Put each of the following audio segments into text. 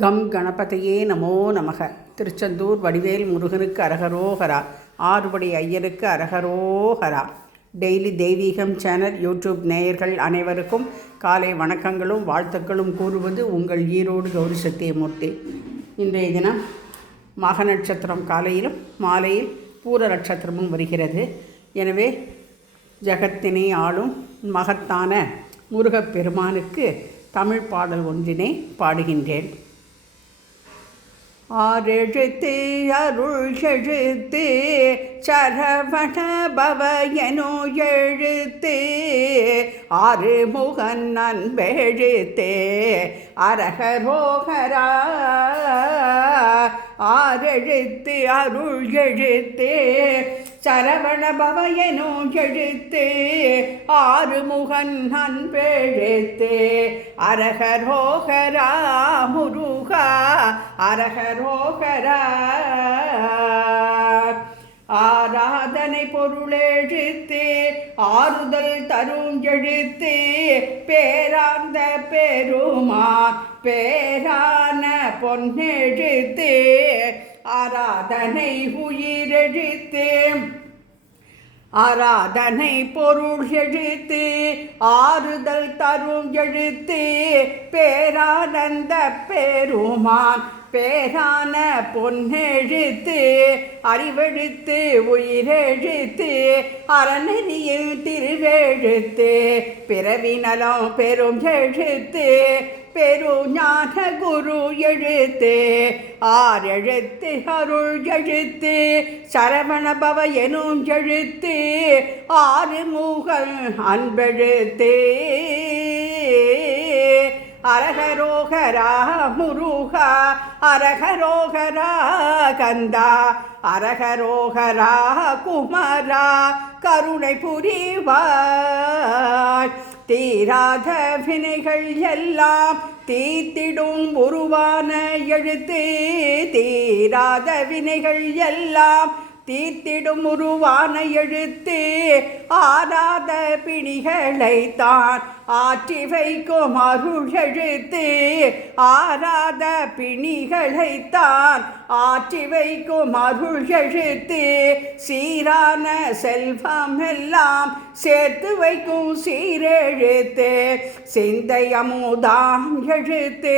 Come கணபதியே நமோ நமக. திருச்செந்தூர் வடிவேல் முருகனுக்கு அரகரோஹரா. ஆறுபடை ஐயருக்கு அரகரோஹரா. டெய்லி தெய்வீகம் சேனல் யூடியூப் நேயர்கள் அனைவருக்கும் காலை வணக்கங்களும் வாழ்த்துக்களும் கூறுவது உங்கள் ஈரோடு கௌரி சத்தியமூர்த்தி. இன்றைய தினம் மக நட்சத்திரம் காலையிலும் மாலையில் பூர நட்சத்திரமும் வருகிறது. எனவே ஜகத்தினை ஆளும் மகத்தான முருகப்பெருமானுக்கு தமிழ் பாடல் ஒன்றினை பாடுகின்றேன். ஆறெழுத்து அருள் எழுத்து சரவண பவ எனோ எழுத்து ஆறு முகன் அன்பெழுத்து அரகரோகரா. ஆறெழுத்து அருள் எழுத்து சரவண பவ எனோ எழுத்து ஆறு முகன் அன்பெழுத்து அரகரோகரா முருகா அரகரோகரா. ஆராதனை பொருளெழுத்து ஆறுதல் தரும் எழுத்து பேரார்ந்த பெருமான் பேரான பொன்னெழுத்து ஆராதனை உயிரெழுத்து ஆராதனை பொருள் எழுத்து ஆறுதல் தரும் எழுத்து பேரானந்த பெருமான் பேரான பொன்னெழுத்து அறிவெழுத்து உயிரெழுத்து அறநெறியில் திருவெழுத்து பிறவி நலம் பெரும் எழுத்து பெருஞான குரு எழுத்து ஆறெழுத்து அருள் எழுத்து சரவண பவ எனும் எழுத்து ஆறு முகன் அன்பெழுத்து அரகரோகரா முருகா அரகரோகரா கந்தா அரகரோகரா குமரா கருணை புரிவாய். தீராத வினைகள் எல்லாம் தீத்திடும் உருவான எழுத்து தீராத வினைகள் எல்லாம் தீர்த்திடும் உருவான எழுத்து ஆராத பிணிகளைத்தான் ஆற்றி வைக்கும் அருள் எழுத்து ஆராத பிணிகளைத்தான் ஆற்றி வைக்கும் அருள் எழுத்து சீரான செல்வம் எல்லாம் சேர்த்து வைக்கும் சீரெழுத்து சிந்தை அமுதாம் எழுத்து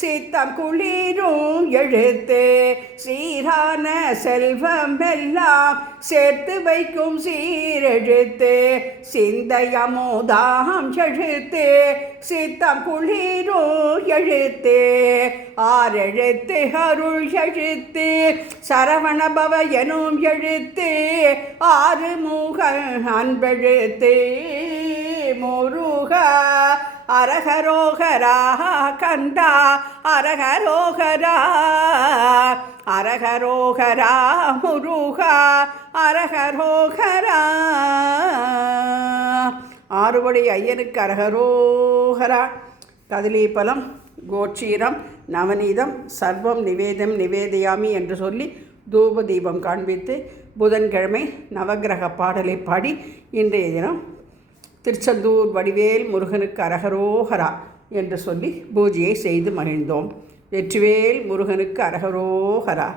சித்தம் குளிரும் எழுத்து சீரான செல்வம் எல்லாம் சேர்த்து வைக்கும் சீரெழுத்து சிந்தை அமுதாம் எழுத்து சித்தம் குளிரும் எழுத்து ஆறெழுத்து அருள் எழுத்து சரவண பவ எனும் எழுத்து ஆறு முகன் அன்பெழுத்து முருகா அரகரோகரா கந்தா அரகரோகரா அரகரோகரா முருகா அரகரோகரா. ஆறுபடை ஐயனுக்கு அரகரோகரா. கதலீபலம் கோட்சீரம் நவநீதம் சர்வம் நிவேதம் நிவேதயாமி என்று சொல்லி தூப தீபம் காண்பித்து புதன்கிழமை நவக்கிரக பாடலை பாடி இன்றைய தினம் திருச்செந்தூர் வடிவேல் முருகனுக்கு அரகரோகரா என்று சொல்லி பூஜையை செய்து மகிழ்ந்தோம். வெற்றிவேல் முருகனுக்கு அரகரோகரா.